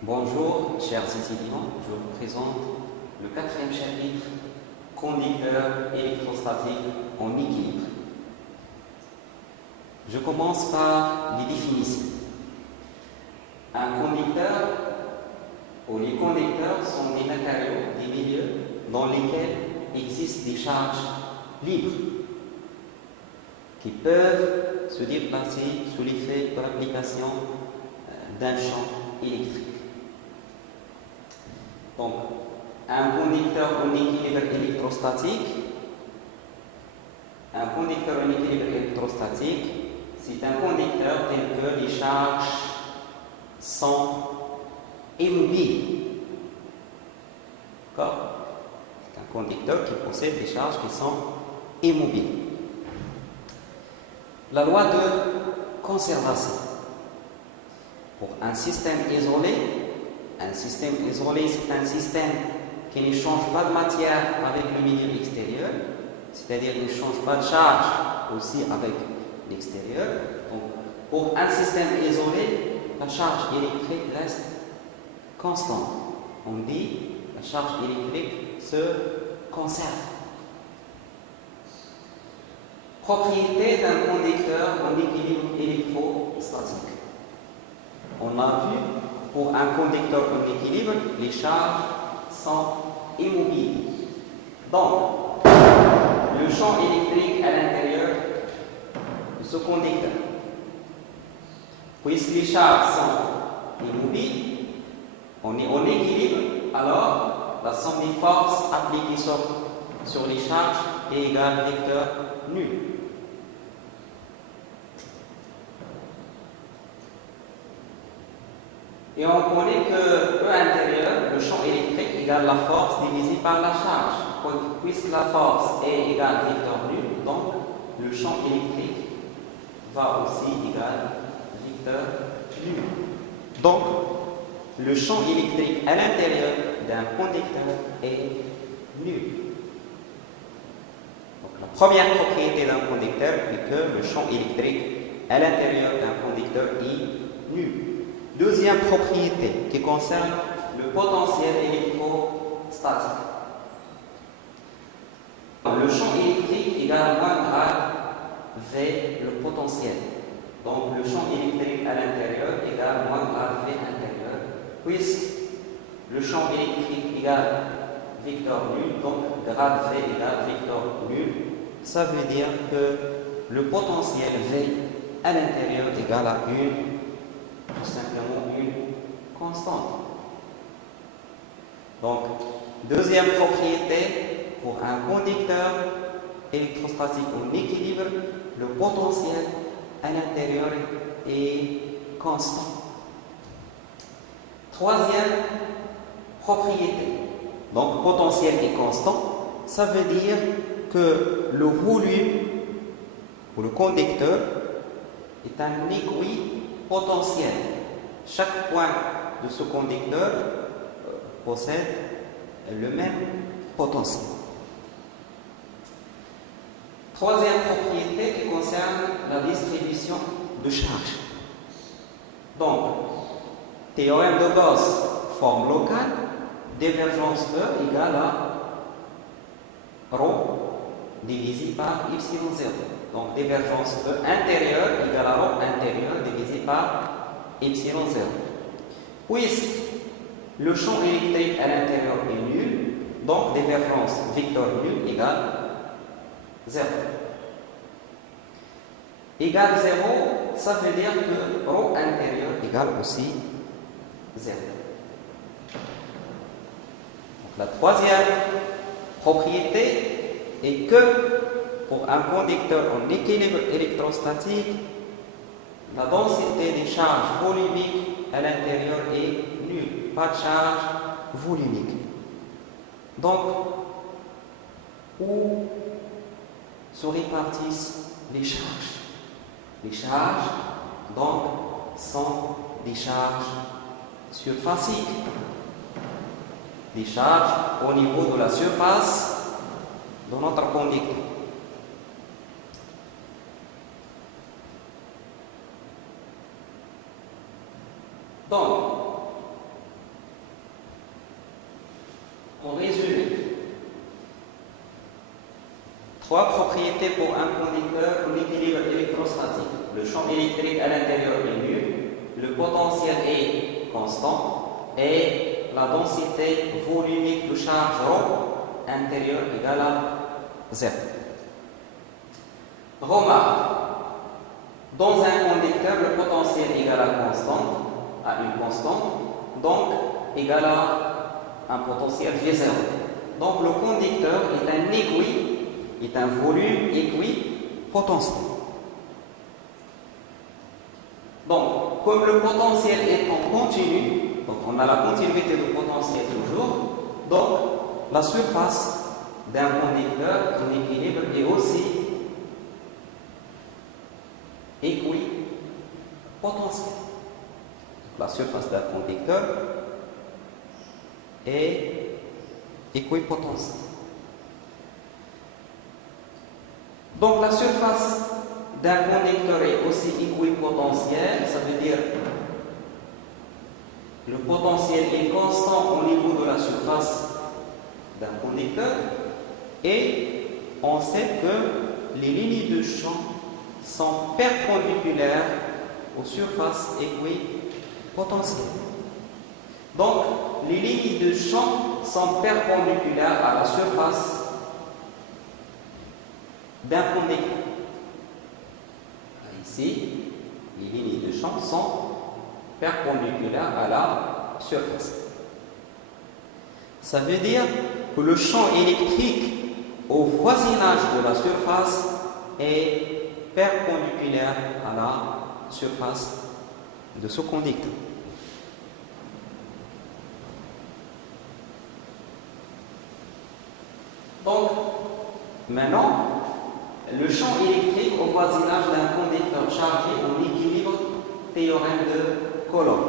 Bonjour, chers étudiants, je vous présente le quatrième chapitre, conducteur électrostatique en équilibre. Je commence par les définitions. Un conducteur ou les conducteurs sont des matériaux, des milieux dans lesquels existent des charges libres qui peuvent se déplacer sous l'effet de l'application d'un champ électrique. Donc, un conducteur en équilibre électrostatique, c'est un conducteur tel que les charges sont immobiles. D'accord? C'est un conducteur qui possède des charges qui sont immobiles. La loi de conservation. Pour un système isolé, c'est un système qui ne change pas de matière avec le milieu extérieur, c'est-à-dire qu'il ne change pas de charge aussi avec l'extérieur. Donc, pour un système isolé, la charge électrique reste constante. On dit la charge électrique se conserve. Propriété d'un conducteur en équilibre électrostatique. On a vu, pour un conducteur en équilibre, les charges sont immobiles. Donc, le champ électrique à l'intérieur de ce conducteur, puisque les charges sont immobiles, on est en équilibre, alors la somme des forces appliquées sur les charges est égale à vecteur nul. Et on connaît que E intérieur, le champ électrique égale la force divisée par la charge. Puisque la force est égale à vecteur nul, donc le champ électrique va aussi égal vecteur nul. Donc, le champ électrique à l'intérieur d'un conducteur est nul. Donc, la première propriété d'un conducteur est que le champ électrique à l'intérieur d'un conducteur est nul. Deuxième propriété qui concerne le potentiel électrostatique. Le champ électrique égale moins grade V le potentiel. Donc le champ électrique à l'intérieur égale moins grade V intérieur. Puisque le champ électrique égale vecteur nul, donc grade V égale vecteur nul, ça veut dire que le potentiel V à l'intérieur égale à tout simplement une constante. Donc, deuxième propriété, pour un conducteur électrostatique en équilibre, le potentiel à l'intérieur est constant. Troisième propriété, donc potentiel est constant, ça veut dire que le volume ou le conducteur est un équipotentiel. Chaque point de ce conducteur possède le même potentiel. Troisième propriété qui concerne la distribution de charge. Donc, théorème de Gauss, forme locale, divergence E égale à ρ divisé par epsilon 0. Donc, divergence E intérieure égale à ρ intérieur divisé par epsilon 0. Puisque le champ électrique à l'intérieur est nul, donc divergence vecteur nul égale 0. Égale 0, ça veut dire que ρ intérieur égale aussi 0. Donc, la troisième propriété est que pour un conducteur en équilibre électrostatique, la densité des charges volumiques à l'intérieur est nulle, pas de charge volumique. Donc, où se répartissent les charges? Les charges, donc, sont des charges surfaciques. Des charges au niveau de la surface de notre conducteur. Donc, Pour résumer, 3 propriétés pour un conducteur pour l'équilibre électrostatique. Le champ électrique à l'intérieur est nul, le potentiel est constant et la densité volumique de charge ρ intérieure égale à 0. Remarque, dans un conducteur, le potentiel égale à une constante, donc égale à un potentiel V0. Donc le conducteur est un volume équipotentiel. Donc, comme le potentiel est en continu, donc on a la continuité de potentiel toujours, donc la surface d'un conducteur en équilibre est aussi équipotentielle. La surface d'un conducteur est équipotentielle. Donc la surface d'un conducteur est aussi équipotentielle, ça veut dire le potentiel est constant au niveau de la surface d'un conducteur et on sait que les lignes de champ sont perpendiculaires aux surfaces équipotentielles. Donc les lignes de champ sont perpendiculaires à la surface d'un conducteur. Ici, les lignes de champ sont perpendiculaires à la surface. Ça veut dire que le champ électrique au voisinage de la surface est perpendiculaire à la surface de ce conducteur. Donc, maintenant, le champ électrique au voisinage d'un conducteur chargé en équilibre, théorème de Coulomb.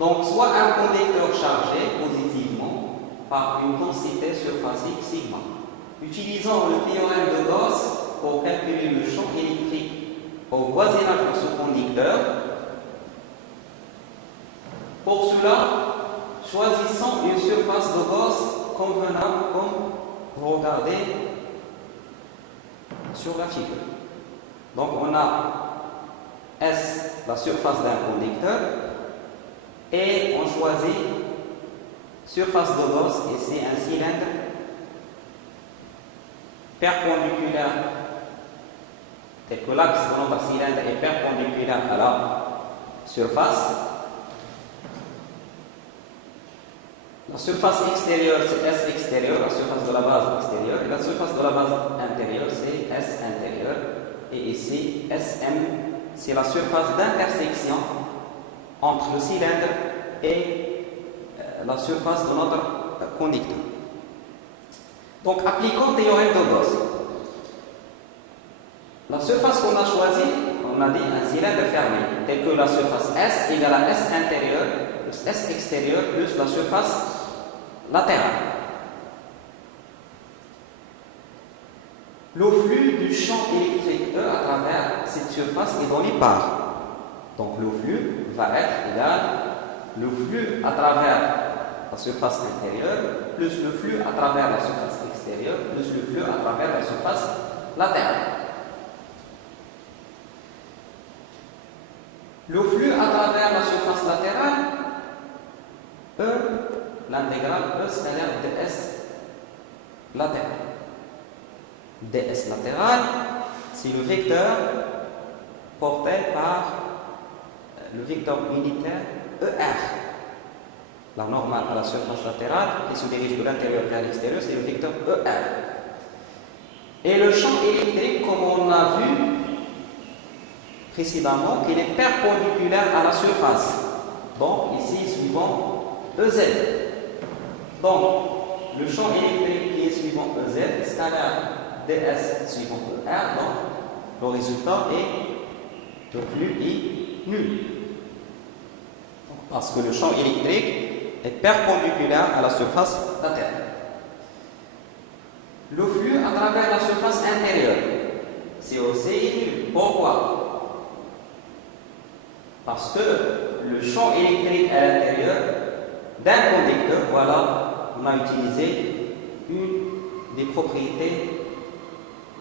Donc, soit un conducteur chargé positivement par une densité surfacique sigma. Utilisons le théorème de Gauss pour calculer le champ électrique au voisinage de ce conducteur. Pour cela, choisissons une surface de Gauss convenable comme vous regardez sur la figure. Donc on a S, la surface d'un conducteur, et on choisit surface de Gauss, et c'est un cylindre perpendiculaire, tel que l'axe de notre cylindre est perpendiculaire à la surface. La surface extérieure, c'est S extérieur, la surface de la base extérieure, et la surface de la base intérieure, c'est S intérieur. Et ici, SM, c'est la surface d'intersection entre le cylindre et la surface de notre conducteur. Donc, appliquons le théorème de Gauss. La surface qu'on a choisie, on a dit un cylindre fermé, tel que la surface S égale à S intérieur plus S extérieur plus la surface latérale. Le flux du champ électrique E à travers cette surface est donné par. Donc le flux va être égal le flux à travers la surface intérieure plus le flux à travers la surface extérieure plus le flux à travers la surface latérale. Le flux à travers la surface latérale, E, l'intégrale E scalaire ds latéral. ds latéral, c'est le vecteur porté par le vecteur unitaire ER. La normale à la surface latérale qui se dirige de l'intérieur vers l'extérieur, c'est le vecteur ER. Et le champ électrique, comme on a vu précédemment, qu'il est perpendiculaire à la surface. Donc, ici, suivant EZ. Donc, le champ électrique qui est suivant EZ, scalaire ds suivant ER, donc le résultat est le flux est nul. Parce que le champ électrique est perpendiculaire à la surface latérale. Le flux à travers la surface intérieure, c'est aussi nul. Pourquoi? Parce que le champ électrique à l'intérieur d'un conducteur, voilà, on a utilisé une des propriétés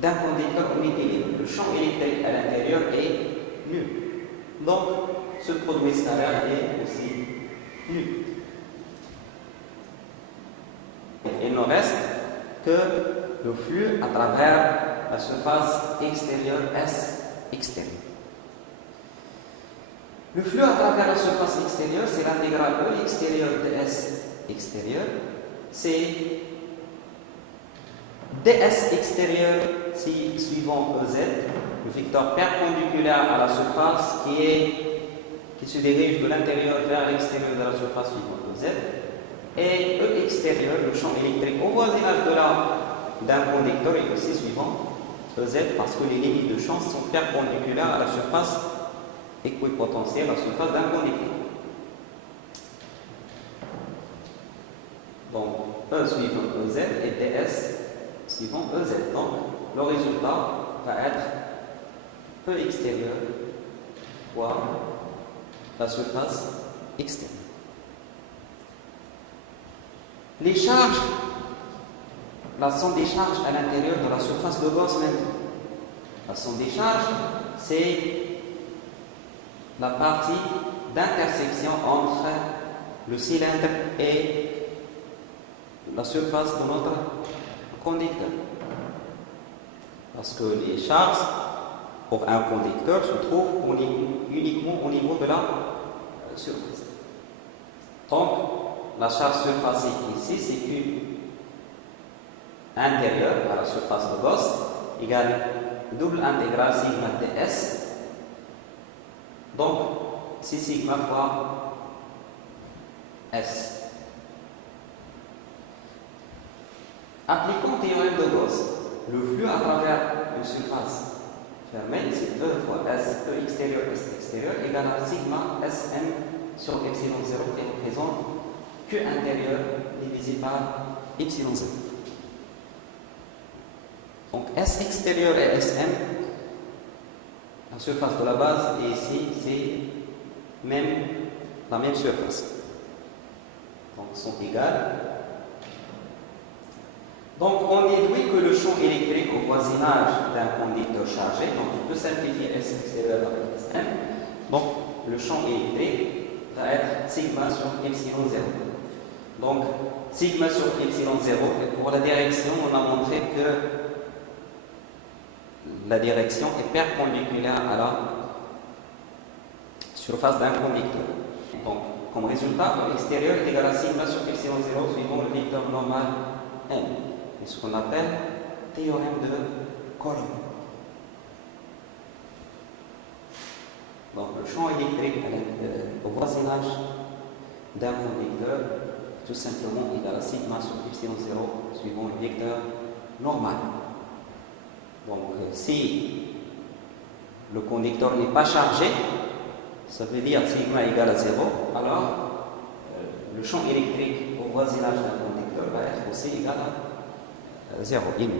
d'un conducteur en équilibre. Le champ électrique à l'intérieur est nul. Donc, ce produit scalaire est aussi nul. Il ne reste que le flux à travers la surface extérieure S extérieure. Le flux à travers la surface extérieure, c'est l'intégrale E extérieure de S extérieur. C'est ds extérieur si suivant EZ, le vecteur perpendiculaire à la surface qui se dirige de l'intérieur vers l'extérieur de la surface suivant EZ, et E extérieur, le champ électrique au voisinage d'un conducteur est aussi suivant EZ parce que les limites de champ sont perpendiculaires à la surface équipotentielle, à la surface d'un conducteur. Donc E suivant EZ et ds suivant EZ. Donc, le résultat va être E extérieur fois la surface extérieure. Les charges, la somme des charges à l'intérieur de la surface de Gauss maintenant. La somme des charges, c'est la partie d'intersection entre le cylindre et la surface de notre conducteur. Parce que les charges pour un conducteur se trouvent uniquement au niveau de la surface. Donc, la charge surfacique ici, c'est Q intérieur à la surface de Gauss égale double intégrale sigma ds. Donc, c'est sigma fois S. Appliquons le théorème de Gauss. Le flux à travers une surface fermée, c'est E fois S, E extérieur, S extérieur, égale à sigma Sm sur epsilon 0 qui représente Q intérieur divisé par epsilon 0. Donc S extérieur et Sm, la surface de la base, et ici, c'est la même surface. Donc, sont égales. Donc, on déduit que le champ électrique au voisinage d'un conducteur chargé, donc on peut simplifier S extérieur avec Sm, donc le champ électrique va être sigma sur epsilon 0. Donc, sigma sur epsilon 0, et pour la direction, on a montré que la direction est perpendiculaire à la surface d'un conducteur. Donc, comme résultat, l'extérieur est égal à sigma sur epsilon 0 suivant le vecteur normal M. C'est ce qu'on appelle théorème de Coulomb. Donc, le champ électrique au voisinage d'un conducteur tout simplement égal à sigma sur epsilon 0 suivant le vecteur normal. Donc, si le conducteur n'est pas chargé, ça veut dire sigma égale à 0, alors le champ électrique au voisinage d'un conducteur va être aussi égal à 0, inouï.